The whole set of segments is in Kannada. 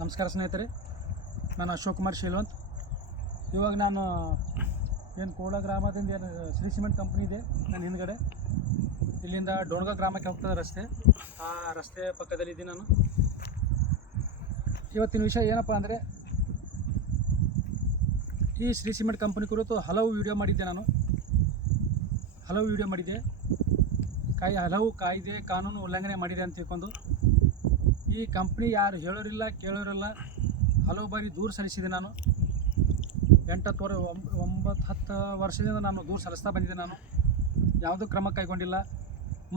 ನಮಸ್ಕಾರ ಸ್ನೇಹಿತರೆ, ನಾನು ಅಶೋಕ್ ಕುಮಾರ್ ಶೀಲವಂತ್. ಇವಾಗ ನಾನು ಏನು ಕೋಳ ಗ್ರಾಮದಿಂದ ಏನು ಶ್ರೀ ಸಿಮೆಂಟ್ ಕಂಪ್ನಿ ಇದೆ ನನ್ನ ಹಿಂದ್ಗಡೆ, ಇಲ್ಲಿಂದ ಡೋಣಗ ಗ್ರಾಮಕ್ಕೆ ಹೋಗ್ತದೆ ರಸ್ತೆ. ಆ ರಸ್ತೆ ಪಕ್ಕದಲ್ಲಿದ್ದೀನಿ ನಾನು. ಇವತ್ತಿನ ವಿಷಯ ಏನಪ್ಪ ಅಂದರೆ, ಈ ಶ್ರೀ ಸಿಮೆಂಟ್ ಕಂಪ್ನಿ ಕುರಿತು ಹಲವು ವಿಡಿಯೋ ಮಾಡಿದ್ದೆ ನಾನು. ಹಲವು ಕಾಯ್ದೆ ಕಾನೂನು ಉಲ್ಲಂಘನೆ ಮಾಡಿದೆ ಅಂತ ತಿಳ್ಕೊಂಡು ಈ ಕಂಪ್ನಿ ಯಾರು ಹೇಳೋರಿಲ್ಲ ಕೇಳೋರಿಲ್ಲ, ಹಲವು ಬಾರಿ ದೂರು ಸಲ್ಲಿಸಿದೆ ನಾನು. 9-10 ವರ್ಷದಿಂದ ನಾನು ದೂರು ಸಲ್ಲಿಸ್ತಾ ಬಂದಿದ್ದೆ. ನಾನು ಯಾವುದೂ ಕ್ರಮ ಕೈಗೊಂಡಿಲ್ಲ.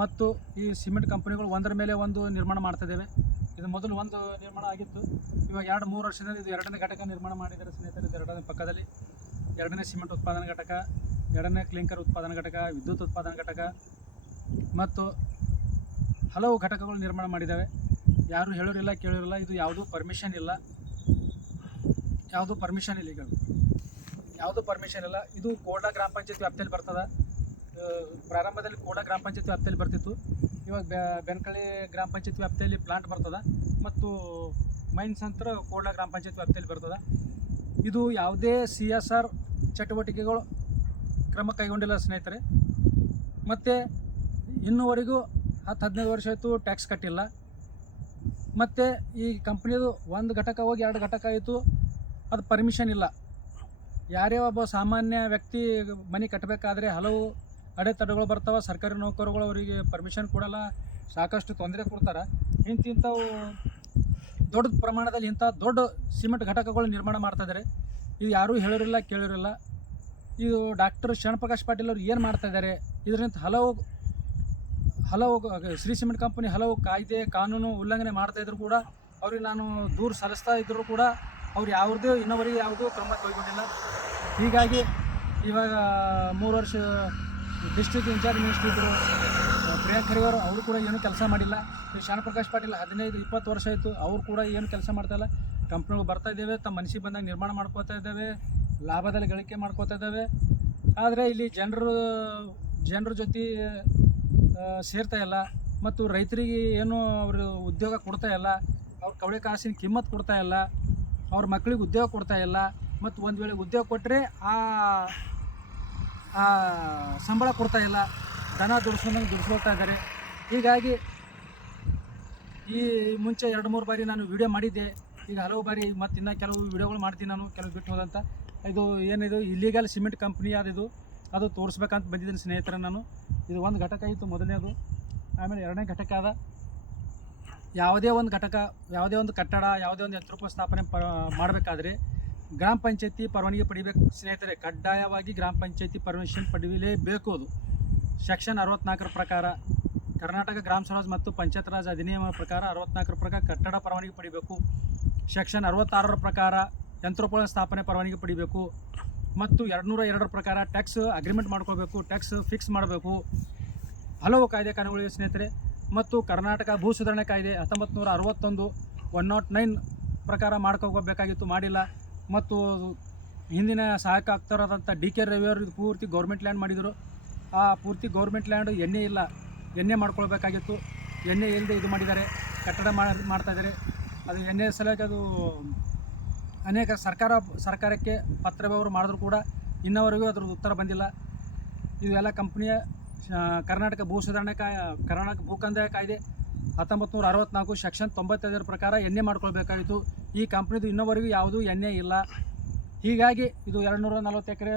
ಮತ್ತು ಈ ಸಿಮೆಂಟ್ ಕಂಪ್ನಿಗಳು ಒಂದರ ಮೇಲೆ ಒಂದು ನಿರ್ಮಾಣ ಮಾಡ್ತಾಯಿದ್ದೇವೆ. ಇದು ಮೊದಲು ಒಂದು ನಿರ್ಮಾಣ ಆಗಿತ್ತು, ಇವಾಗ 2-3 ವರ್ಷದಿಂದ ಇದು 2ನೇ ಘಟಕ ನಿರ್ಮಾಣ ಮಾಡಿದ್ದಾರೆ ಸ್ನೇಹಿತರೆ. 2ನೇ ಪಕ್ಕದಲ್ಲಿ 2ನೇ ಸಿಮೆಂಟ್ ಉತ್ಪಾದನಾ ಘಟಕ, 2ನೇ ಕ್ಲಿಂಕರ್ ಉತ್ಪಾದನಾ ಘಟಕ, ವಿದ್ಯುತ್ ಉತ್ಪಾದನಾ ಘಟಕ ಮತ್ತು ಹಲವು ಘಟಕಗಳು ನಿರ್ಮಾಣ ಮಾಡಿದ್ದಾವೆ. ಯಾರು ಹೇಳೋರಿಲ್ಲ ಕೇಳೋರಿಲ್ಲ. ಇದು ಯಾವುದೂ ಪರ್ಮಿಷನ್ ಇಲ್ಲ, ಈಗ ಯಾವುದೂ ಪರ್ಮಿಷನ್ ಇಲ್ಲ. ಇದು ಕೋಡ್ಲಾ ಗ್ರಾಮ ಪಂಚಾಯತ್ ವ್ಯಾಪ್ತಿಯಲ್ಲಿ ಬರ್ತದೆ. ಪ್ರಾರಂಭದಲ್ಲಿ ಕೋಡ್ಲಾ ಗ್ರಾಮ ಪಂಚಾಯತ್ ವ್ಯಾಪ್ತಿಯಲ್ಲಿ ಬರ್ತಿತ್ತು. ಇವಾಗ ಬೆನಕಳ್ಳಿ ಗ್ರಾಮ ಪಂಚಾಯತ್ ವ್ಯಾಪ್ತಿಯಲ್ಲಿ ಪ್ಲಾಂಟ್ ಬರ್ತದೆ ಮತ್ತು ಮೈನ್ಸ್ ಅಂತ ಕೋಡ್ಲಾ ಗ್ರಾಮ ಪಂಚಾಯತ್ ವ್ಯಾಪ್ತಿಯಲ್ಲಿ ಬರ್ತದೆ. ಇದು ಯಾವುದೇ CSR ಚಟುವಟಿಕೆಗಳು ಕ್ರಮ ಕೈಗೊಂಡಿಲ್ಲ ಸ್ನೇಹಿತರೆ. ಮತ್ತು ಇನ್ನೂವರೆಗೂ 10-15 ವರ್ಷ ಆಯಿತು ಟ್ಯಾಕ್ಸ್ ಕಟ್ಟಿಲ್ಲ. ಮತ್ತು ಈ ಕಂಪ್ನಿದು ಒಂದು ಘಟಕ ಹೋಗಿ 2 ಘಟಕ ಆಯಿತು, ಅದು ಪರ್ಮಿಷನ್ ಇಲ್ಲ. ಯಾರೇ ಒಬ್ಬ ಸಾಮಾನ್ಯ ವ್ಯಕ್ತಿ ಮನೆ ಕಟ್ಟಬೇಕಾದ್ರೆ ಹಲವು ಅಡೆತಡೆಗಳು ಬರ್ತಾವೆ. ಸರ್ಕಾರಿ ನೌಕರಗಳು ಅವರಿಗೆ ಪರ್ಮಿಷನ್ ಕೊಡಲ್ಲ, ಸಾಕಷ್ಟು ತೊಂದರೆ ಕೊಡ್ತಾರೆ. ಇಂಥವು ದೊಡ್ಡ ಪ್ರಮಾಣದಲ್ಲಿ ದೊಡ್ಡ ಸಿಮೆಂಟ್ ಘಟಕಗಳು ನಿರ್ಮಾಣ ಮಾಡ್ತಾಯಿದ್ದಾರೆ. ಇದು ಯಾರೂ ಹೇಳೋರಿಲ್ಲ ಕೇಳೋರಿಲ್ಲ. ಇದು ಡಾಕ್ಟರ್ ಶರಣಪ್ರಕಾಶ್ ಪಾಟೀಲ್ ಅವರು ಏನು ಮಾಡ್ತಾಯಿದ್ದಾರೆ, ಇದರಿಂದ ಹಲವು ಶ್ರೀ ಸಿಮೆಂಟ್ ಕಂಪನಿ ಹಲವು ಕಾಯ್ದೆ ಕಾನೂನು ಉಲ್ಲಂಘನೆ ಮಾಡ್ತಾಯಿದ್ರು ಕೂಡ ಅವ್ರಿಗೆ ನಾನು ದೂರು ಸಲ್ಲಿಸ್ತಾ ಇದ್ದರೂ ಕೂಡ ಅವ್ರು ಇನ್ನೊವರೆಗೆ ಯಾವುದೂ ಕ್ರಮ ಕೈಗೊಂಡಿಲ್ಲ. ಹೀಗಾಗಿ ಇವಾಗ 3 ವರ್ಷ ಡಿಸ್ಟ್ರಿಕ್ಟ್ ಇನ್ಚಾರ್ಜ್ ಮಿನಿಸ್ಟ್ರಿ ಇದ್ದರು ಪ್ರಿಯಾಂಕ್ ಖರ್ಗೆ ಅವರು ಕೂಡ ಏನೂ ಕೆಲಸ ಮಾಡಿಲ್ಲ. ಈ ಶರಣಪ್ರಕಾಶ್ ಪಾಟೀಲ್ 15-20 ವರ್ಷ ಆಯಿತು, ಅವರು ಕೂಡ ಏನು ಕೆಲಸ ಮಾಡ್ತಾಯಿಲ್ಲ. ಕಂಪ್ನಿಗಳು ಬರ್ತಾ ಇದ್ದೇವೆ, ತಮ್ಮ ಮನಸ್ಸಿಗೆ ಬಂದಾಗ ನಿರ್ಮಾಣ ಮಾಡ್ಕೋತಾ ಇದ್ದಾವೆ, ಲಾಭದಲ್ಲಿ ಗಳಿಕೆ ಮಾಡ್ಕೋತಾ ಇದ್ದಾವೆ. ಆದರೆ ಇಲ್ಲಿ ಜನರ ಜೊತೆ ಸೇರ್ತಾ ಇಲ್ಲ ಮತ್ತು ರೈತರಿಗೆ ಏನು ಅವರು ಉದ್ಯೋಗ ಕೊಡ್ತಾ ಇಲ್ಲ, ಅವ್ರ ಕವಳೆ ಕಾಸಿನ ಕಿಮ್ಮತ್ತು ಕೊಡ್ತಾ ಇಲ್ಲ, ಅವ್ರ ಮಕ್ಕಳಿಗೆ ಉದ್ಯೋಗ ಕೊಡ್ತಾ ಇಲ್ಲ. ಮತ್ತು ಒಂದು ವೇಳೆ ಉದ್ಯೋಗ ಕೊಟ್ಟರೆ ಆ ಸಂಬಳ ಕೊಡ್ತಾ ಇಲ್ಲ, ದನ ದುಡಿಸ್ಕೊಳ್ತಾ ಇದ್ದಾರೆ. ಹೀಗಾಗಿ ಈ ಮುಂಚೆ 2-3 ಬಾರಿ ನಾನು ವಿಡಿಯೋ ಮಾಡಿದ್ದೆ. ಈಗ ಹಲವು ಬಾರಿ ಮತ್ತು ಇನ್ನೂ ಕೆಲವು ವಿಡಿಯೋಗಳು ಮಾಡ್ತೀನಿ ನಾನು, ಕೆಲವು ಬಿಟ್ಟು ಹೋದಂಥ. ಇದು ಏನಿದು ಇಲ್ಲಿಗಲ್ ಸಿಮೆಂಟ್ ಕಂಪ್ನಿ ಅದು ತೋರಿಸ್ಬೇಕಂತ ಬಂದಿದ್ದೀನಿ ಸ್ನೇಹಿತರೆ ನಾನು. ಇದು ಒಂದು ಘಟಕ ಇತ್ತು ಮೊದಲನೇದು, ಆಮೇಲೆ 2ನೇ ಘಟಕ ಅದ. ಯಾವುದೇ ಒಂದು ಕಟ್ಟಡ, ಯಾವುದೇ ಒಂದು ಯಂತ್ರೋಪಕರಣ ಸ್ಥಾಪನೆ ಮಾಡಬೇಕಾದ್ರೆ ಗ್ರಾಮ ಪಂಚಾಯತಿ ಪರವಾನಗಿ ಪಡಿಬೇಕು ಸ್ನೇಹಿತರೆ. ಕಡ್ಡಾಯವಾಗಿ ಗ್ರಾಮ ಪಂಚಾಯತಿ ಪರ್ಮಿಷನ್ ಪಡೆಯಲೇಬೇಕು. ಅದು ಸೆಕ್ಷನ್ 64 ಪ್ರಕಾರ, ಕರ್ನಾಟಕ ಗ್ರಾಮ ಸ್ವರಾಜ್ ಮತ್ತು ಪಂಚಾಯತ್ ರಾಜ್ ಅಧಿನಿಯಮ ಪ್ರಕಾರ 64 ಪ್ರಕಾರ ಕಟ್ಟಡ ಪರವಾನಗಿ ಪಡಿಬೇಕು. ಸೆಕ್ಷನ್ 66 ಪ್ರಕಾರ ಯಂತ್ರೋಪಕರಣ ಸ್ಥಾಪನೆ ಪರವಾನಗಿ ಪಡಿಬೇಕು. ಮತ್ತು 202 ಪ್ರಕಾರ ಟ್ಯಾಕ್ಸ್ ಅಗ್ರಿಮೆಂಟ್ ಮಾಡ್ಕೋಬೇಕು, ಟ್ಯಾಕ್ಸ್ ಫಿಕ್ಸ್ ಮಾಡಬೇಕು. ಹಲವು ಕಾಯ್ದೆ ಕಾನೂನುಗಳಿವೆ ಸ್ನೇಹಿತರೆ. ಮತ್ತು ಕರ್ನಾಟಕ ಭೂ ಸುಧಾರಣೆ ಕಾಯ್ದೆ 1961 109 ಪ್ರಕಾರ ಮಾಡ್ಕೋಬೇಕಾಗಿತ್ತು, ಮಾಡಿಲ್ಲ. ಮತ್ತು ಹಿಂದಿನ ಸಹಾಯಕ ಆಯುಕ್ತರಾದಂಥ DK ರವಿ ಅವರು ಇದು ಪೂರ್ತಿ ಗೌರ್ಮೆಂಟ್ ಲ್ಯಾಂಡ್ ಮಾಡಿದರು. ಆ ಪೂರ್ತಿ ಗೌರ್ಮೆಂಟ್ ಲ್ಯಾಂಡ್ ಎಣ್ಣೆ ಮಾಡ್ಕೊಳ್ಬೇಕಾಗಿತ್ತು, ಎಣ್ಣೆ ಇಲ್ಲದೆ ಇದು ಮಾಡಿದ್ದಾರೆ, ಕಟ್ಟಡ ಮಾಡ್ತಾಯಿದ್ದಾರೆ. ಅದು ಎಣ್ಣೆ ಸಲುವಾಗಿ ಅದು ಅನೇಕ ಸರ್ಕಾರಕ್ಕೆ ಪತ್ರವ್ಯವಹಾರ ಮಾಡಿದ್ರು ಕೂಡ ಇನ್ನವರೆಗೂ ಅದ್ರದ್ದು ಉತ್ತರ ಬಂದಿಲ್ಲ. ಇದು ಎಲ್ಲ ಕಂಪ್ನಿಯ ಕರ್ನಾಟಕ ಭೂ ಸುಧಾರಣೆ ಕರ್ನಾಟಕ ಭೂ ಕಂದಾಯ ಕಾಯ್ದೆ 1964 ಸೆಕ್ಷನ್ 95 ಪ್ರಕಾರ ಎಣ್ಣೆ ಮಾಡ್ಕೊಳ್ಬೇಕಾಗಿತ್ತು. ಈ ಕಂಪ್ನಿದು ಇನ್ನವರೆಗೂ ಯಾವುದೂ ಎಣ್ಣೆ ಇಲ್ಲ. ಹೀಗಾಗಿ ಇದು 240 ಎಕರೆ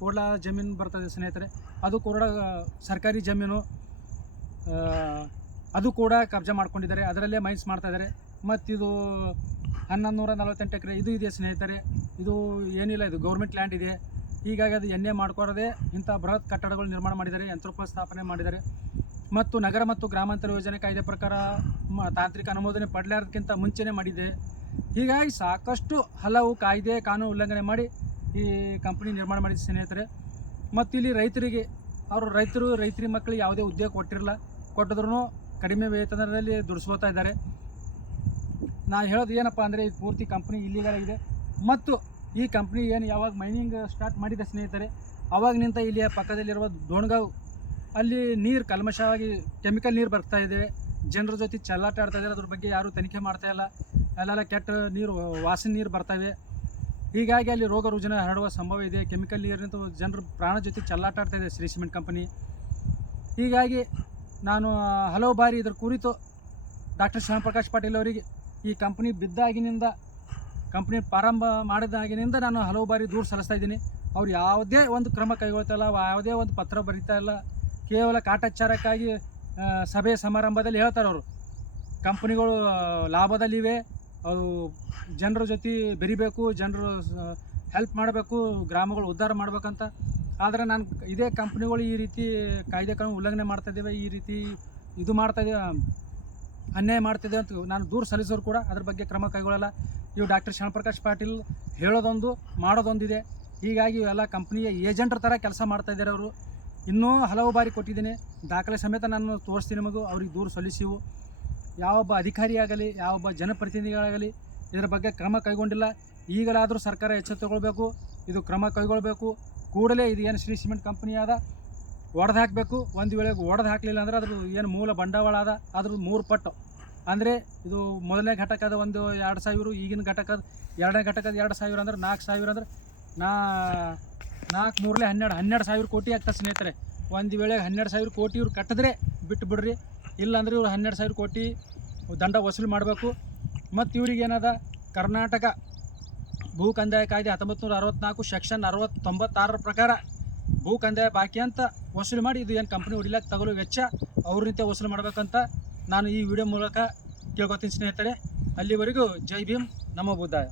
ಕೋಡ್ಲಾ ಜಮೀನು ಬರ್ತದೆ ಸ್ನೇಹಿತರೆ. ಅದು ಕೂಡ ಸರ್ಕಾರಿ ಜಮೀನು, ಅದು ಕೂಡ ಕಬ್ಜಾ ಮಾಡ್ಕೊಂಡಿದ್ದಾರೆ, ಅದರಲ್ಲೇ ಮೈನ್ಸ್ ಮಾಡ್ತಾಯಿದ್ದಾರೆ. ಮತ್ತಿದು 1148 ಎಕರೆ ಇದು ಇದೆ ಸ್ನೇಹಿತರೆ. ಇದು ಏನಿಲ್ಲ, ಇದು ಗೌರ್ಮೆಂಟ್ ಲ್ಯಾಂಡ್ ಇದೆ. ಹೀಗಾಗಿ ಅದು ಎಣ್ಣೆ ಮಾಡ್ಕೊಡದೆ ಇಂಥ ಬೃಹತ್ ಕಟ್ಟಡಗಳು ನಿರ್ಮಾಣ ಮಾಡಿದ್ದಾರೆ, ಯಂತ್ರೋಪಕರಣ ಸ್ಥಾಪನೆ ಮಾಡಿದ್ದಾರೆ. ಮತ್ತು ನಗರ ಮತ್ತು ಗ್ರಾಮಾಂತರ ಯೋಜನೆ ಕಾಯ್ದೆ ಪ್ರಕಾರ ತಾಂತ್ರಿಕ ಅನುಮೋದನೆ ಪಡೆಯಲಾರ್ದಕ್ಕಿಂತ ಮುಂಚೆನೇ ಮಾಡಿದೆ. ಹೀಗಾಗಿ ಸಾಕಷ್ಟು ಹಲವು ಕಾಯ್ದೆ ಕಾನೂನು ಉಲ್ಲಂಘನೆ ಮಾಡಿ ಈ ಕಂಪ್ನಿ ನಿರ್ಮಾಣ ಮಾಡಿದ ಸ್ನೇಹಿತರೆ. ಮತ್ತು ಇಲ್ಲಿ ರೈತರಿ ಮಕ್ಕಳಿಗೆ ಯಾವುದೇ ಉದ್ಯೋಗ ಕೊಟ್ಟಿದ್ರೂ ಕಡಿಮೆ ವೇತನದಲ್ಲಿ ದುಡಿಸ್ಕೋತಾ ಇದ್ದಾರೆ. ನಾ ಹೇಳೋದು ಏನಪ್ಪ ಅಂದರೆ, ಇದು ಪೂರ್ತಿ ಕಂಪ್ನಿ ಇಲ್ಲಿಗಲ್ ಆಗಿದೆ. ಮತ್ತು ಈ ಕಂಪ್ನಿ ಯಾವಾಗ ಮೈನಿಂಗ್ ಸ್ಟಾರ್ಟ್ ಮಾಡಿದ ಸ್ನೇಹಿತರೆ, ಅವಾಗ ಇಲ್ಲಿಯ ಪಕ್ಕದಲ್ಲಿರುವ ಡೋಣಗಾಂವ್ ಅಲ್ಲಿ ನೀರು ಕಲ್ಮಶವಾಗಿ ಕೆಮಿಕಲ್ ನೀರು ಬರ್ತಾ ಇದೆ. ಜನರ ಜೊತೆ ಚೆಲ್ಲಾಟ ಆಡ್ತಾ ಇದ್ದಾರೆ. ಅದ್ರ ಬಗ್ಗೆ ಯಾರೂ ತನಿಖೆ ಮಾಡ್ತಾ ಇಲ್ಲ. ಅಲ್ಲೆಲ್ಲ ಕೆಟ್ಟ ನೀರು, ವಾಸನೆ ನೀರು ಬರ್ತವೆ. ಹೀಗಾಗಿ ಅಲ್ಲಿ ರೋಗ ರುಜಿನ ಹರಡುವ ಸಂಭವ ಇದೆ. ಕೆಮಿಕಲ್ ನೀರಿನಿಂದ ಜನರು ಪ್ರಾಣ ಜೊತೆ ಚೆಲ್ಲಾಟ ಆಡ್ತಾ ಇದೆ ಶ್ರೀ ಸಿಮೆಂಟ್ ಕಂಪನಿ. ಹೀಗಾಗಿ ನಾನು ಹಲವು ಬಾರಿ ಇದರ ಕುರಿತು ಡಾಕ್ಟರ್ ಶ್ಯಾಮಪ್ರಕಾಶ್ ಪಾಟೀಲ್ ಅವರಿಗೆ ಈ ಕಂಪ್ನಿ ಬಿದ್ದಾಗಿನಿಂದ, ಕಂಪ್ನಿ ಪ್ರಾರಂಭ ಮಾಡಿದಾಗಿನಿಂದ ನಾನು ಹಲವು ಬಾರಿ ದೂರು ಸಲ್ಲಿಸ್ತಾ ಇದ್ದೀನಿ. ಅವ್ರು ಯಾವುದೇ ಒಂದು ಕ್ರಮ ಕೈಗೊಳ್ತಾ ಇಲ್ಲ, ಯಾವುದೇ ಒಂದು ಪತ್ರ ಬರೀತಾ ಇಲ್ಲ. ಕೇವಲ ಕಾಟಾಚಾರಕ್ಕಾಗಿ ಸಭೆ ಸಮಾರಂಭದಲ್ಲಿ ಹೇಳ್ತಾರೆ ಅವರು ಕಂಪ್ನಿಗಳು ಲಾಭದಲ್ಲಿವೆ, ಅವು ಜನರ ಜೊತೆ ಬೆರಿಬೇಕು, ಜನರು ಹೆಲ್ಪ್ ಮಾಡಬೇಕು, ಗ್ರಾಮಗಳು ಉದ್ಧಾರ ಮಾಡ್ಬೇಕಂತ. ಆದರೆ ನಾನು ಇದೇ ಕಂಪ್ನಿಗಳು ಈ ರೀತಿ ಕಾಯ್ದೆ ಕಾನೂನು ಉಲ್ಲಂಘನೆ ಮಾಡ್ತಾಯಿದ್ದೇವೆ, ಈ ರೀತಿ ಇದು ಮಾಡ್ತಾಯಿದ್ದೇವೆ, ಅನ್ಯಾಯ ಮಾಡ್ತಿದೆ ಅಂತ ನಾನು ದೂರು ಸಲ್ಲಿಸೋರು ಕೂಡ ಅದ್ರ ಬಗ್ಗೆ ಕ್ರಮ ಕೈಗೊಳ್ಳಲ್ಲ. ಇವು ಡಾಕ್ಟರ್ ಶ್ಯಾಮಪ್ರಕಾಶ್ ಪಾಟೀಲ್ ಹೇಳೋದೊಂದು ಮಾಡೋದೊಂದಿದೆ. ಹೀಗಾಗಿ ಇವೆಲ್ಲ ಕಂಪ್ನಿಯ ಏಜೆಂಟ್ರ ಥರ ಕೆಲಸ ಮಾಡ್ತಾಯಿದ್ದಾರೆ ಅವರು. ಇನ್ನೂ ಹಲವು ಬಾರಿ ಕೊಟ್ಟಿದ್ದೀನಿ, ದಾಖಲೆ ಸಮೇತ ನಾನು ತೋರಿಸ್ತೀನಿ ನಿಮಗೂ. ಅವ್ರಿಗೆ ದೂರು ಸಲ್ಲಿಸಿವು. ಯಾವೊಬ್ಬ ಅಧಿಕಾರಿಯಾಗಲಿ, ಯಾವೊಬ್ಬ ಜನಪ್ರತಿನಿಧಿಗಳಾಗಲಿ ಇದರ ಬಗ್ಗೆ ಕ್ರಮ ಕೈಗೊಂಡಿಲ್ಲ. ಈಗಲಾದರೂ ಸರ್ಕಾರ ಎಚ್ಚೆತ್ತುಕೊಳ್ಬೇಕು, ಇದು ಕ್ರಮ ಕೈಗೊಳ್ಳಬೇಕು. ಕೂಡಲೇ ಇದು ಏನು ಶ್ರೀ ಸಿಮೆಂಟ್ ಕಂಪ್ನಿ ಅದ ಒಡೆದು ಹಾಕಬೇಕು. ಒಂದು ವೇಳೆ ಒಡೆದು ಹಾಕಲಿಲ್ಲ ಅಂದರೆ ಅದ್ರ ಏನು ಮೂಲ ಬಂಡವಾಳ ಅದ ಅದ್ರ 3 ಪಟ್ಟು. ಅಂದರೆ ಇದು ಮೊದಲನೇ ಘಟಕದ ಒಂದು 2,000, ಈಗಿನ ಘಟಕದ ಎರಡನೇ ಘಟಕದ 2,000 ಅಂದ್ರೆ 4,000 ಅಂದ್ರೆ 4 3 12,000 ಕೋಟಿ ಆಗ್ತದೆ ಸ್ನೇಹಿತರೆ. ಒಂದು ವೇಳೆ 12,000 ಕೋಟಿ ಇವ್ರು ಕಟ್ಟಿದ್ರೆ ಬಿಟ್ಟು ಬಿಡ್ರಿ, ಇಲ್ಲಾಂದ್ರೆ ಇವ್ರು 12,000 ಕೋಟಿ ದಂಡ ವಸೂಲಿ ಮಾಡಬೇಕು. ಮತ್ತು ಇವ್ರಿಗೆ ಏನದ ಕರ್ನಾಟಕ ಭೂ ಕಂದಾಯ ಕಾಯ್ದೆ 1964 ಸೆಕ್ಷನ್ 96 ಪ್ರಕಾರ ಭೂ ಕಂದಾಯ ಬಾಕಿ ಅಂತ ವಸೂಲಿ ಮಾಡಿ ಇದು ಏನು ಕಂಪ್ನಿ ಹೊಡಿಲಕ್ಕೆ ತಗೊಳ್ಳೋ ವೆಚ್ಚ ಅವ್ರ ವಸೂಲಿ ಮಾಡ್ಬೇಕಂತ ನಾನು ಈ ವಿಡಿಯೋ ಮೂಲಕ ಕೇಳ್ಕೊತೀನಿ ಸ್ನೇಹಿತರೆ. ಅಲ್ಲಿವರೆಗೂ ಜೈ ಭೀಮ್, ನಮೋ ಬುದ್ಧಾಯ.